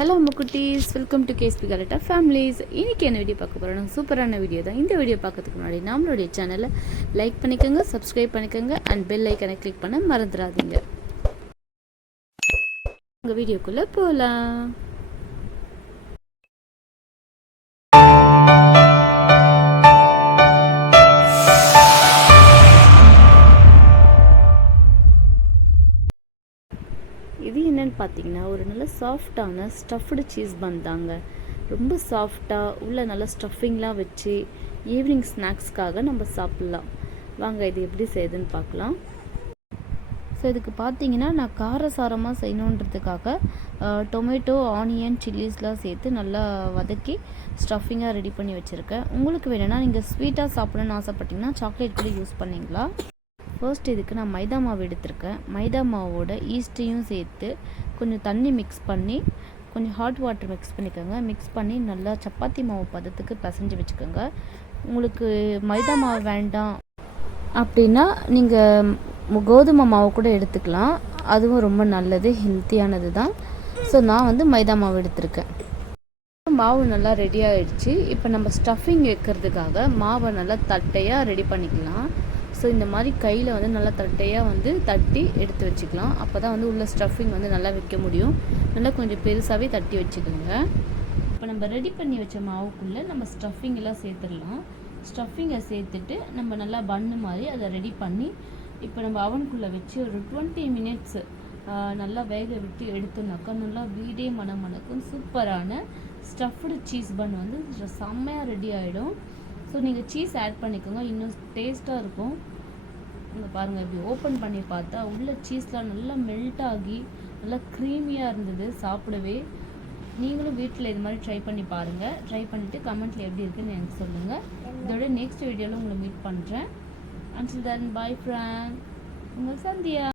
Hello முக்குட்டீஸ், welcome to KSP கலெக்டா families. இன்றைக்கி என்ன வீடியோ பார்க்க போகிறோம்? சூப்பரான வீடியோ தான். இந்த வீடியோ பார்க்கறதுக்கு முன்னாடி நம்மளுடைய சேனலை லைக் பண்ணிக்கோங்க, சப்ஸ்கிரைப் பண்ணிக்கோங்க அண்ட் பெல் ஐக்கனை கிளிக் பண்ண மறந்துடாதீங்க. உங்கள் வீடியோக்குள்ளே போகலாம். இது என்னென்னு பார்த்தீங்கன்னா, ஒரு நல்ல சாஃப்டான ஸ்டஃப்டு சீஸ் பன் தாங்க. ரொம்ப சாஃப்டாக உள்ள நல்ல ஸ்டஃபிங்லாம் வச்சு ஈவினிங் ஸ்நாக்ஸ்க்காக நம்ம சாப்பிட்லாம். வாங்க இது எப்படி செய்யுதுன்னு பார்க்கலாம். ஸோ இதுக்கு பார்த்தீங்கன்னா, நான் காரசாரமாக செய்யணுன்றதுக்காக டொமேட்டோ, ஆனியன், சில்லிஸ்லாம் சேர்த்து நல்லா வதக்கி ஸ்டஃபிங்காக ரெடி பண்ணி வச்சுருக்கேன். உங்களுக்கு வேணும்னா நீங்கள் ஸ்வீட்டாக சாப்பிடணுன்னு ஆசைப்பட்டிங்கன்னா சாக்லேட் கூட யூஸ் பண்ணிங்களா. ஃபர்ஸ்ட் இதுக்கு நான் மைதா மாவு எடுத்திருக்கேன். மைதா மாவோட ஈஸ்ட்டையும் சேர்த்து கொஞ்சம் தண்ணி மிக்ஸ் பண்ணி கொஞ்சம் ஹாட் வாட்டர் மிக்ஸ் பண்ணிக்கோங்க. மிக்ஸ் பண்ணி நல்லா சப்பாத்தி மாவு பதத்துக்கு பிசைஞ்சு வச்சுக்கோங்க. உங்களுக்கு மைதா மாவு வேண்டாம் அப்படின்னா நீங்கள் கோதுமை மாவு கூட எடுத்துக்கலாம். அதுவும் ரொம்ப நல்லது, ஹெல்த்தியானது தான். ஸோ நான் மைதா மாவு எடுத்திருக்கேன். மாவு நல்லா ரெடி ஆகிடுச்சு. இப்போ நம்ம ஸ்டஃபிங் வைக்கிறதுக்காக மாவை நல்லா தட்டையாக ரெடி பண்ணிக்கலாம். ஸோ இந்த மாதிரி கையில் நல்லா தட்டையாக தட்டி எடுத்து வச்சுக்கலாம். அப்போ தான் உள்ள ஸ்டஃபிங் நல்லா வைக்க முடியும். நல்லா கொஞ்சம் பெருசாகவே தட்டி வச்சுக்கோங்க. இப்போ நம்ம ரெடி பண்ணி வச்ச மாவுக்குள்ளே நம்ம ஸ்டஃபிங் எல்லாம் சேர்த்துடலாம். ஸ்டஃபிங்கை சேர்த்துட்டு நம்ம நல்லா பன்னு மாதிரி அதை ரெடி பண்ணி இப்போ நம்ம அவனுக்குள்ளே வச்சு ஒரு 20 மினிட்ஸ் நல்லா வேக விட்டு எடுத்தோம்னாக்கா நல்லா வீடே மணக்கும் சூப்பரான ஸ்டஃப்டு சீஸ் பன் செம்மையாக ரெடி ஆகிடும். ஸோ நீங்கள் சீஸ் ஆட் பண்ணிக்கோங்க, இன்னும் டேஸ்ட்டாக இருக்கும். இங்கே பாருங்கள், இப்படி ஓப்பன் பண்ணி பார்த்தா உள்ள சீஸ்லாம் நல்லா மெல்ட் ஆகி நல்லா க்ரீமியாக இருந்தது சாப்பிடவே. நீங்களும் வீட்டில் இது மாதிரி ட்ரை பண்ணி பாருங்கள். ட்ரை பண்ணிவிட்டு கமெண்ட்டில் எப்படி இருக்குன்னு எனக்கு சொல்லுங்கள். இதோட நெக்ஸ்ட் வீடியோவில் உங்களை மீட் பண்ணுறேன். Until then, bye friend. உங்கள் சந்தியா.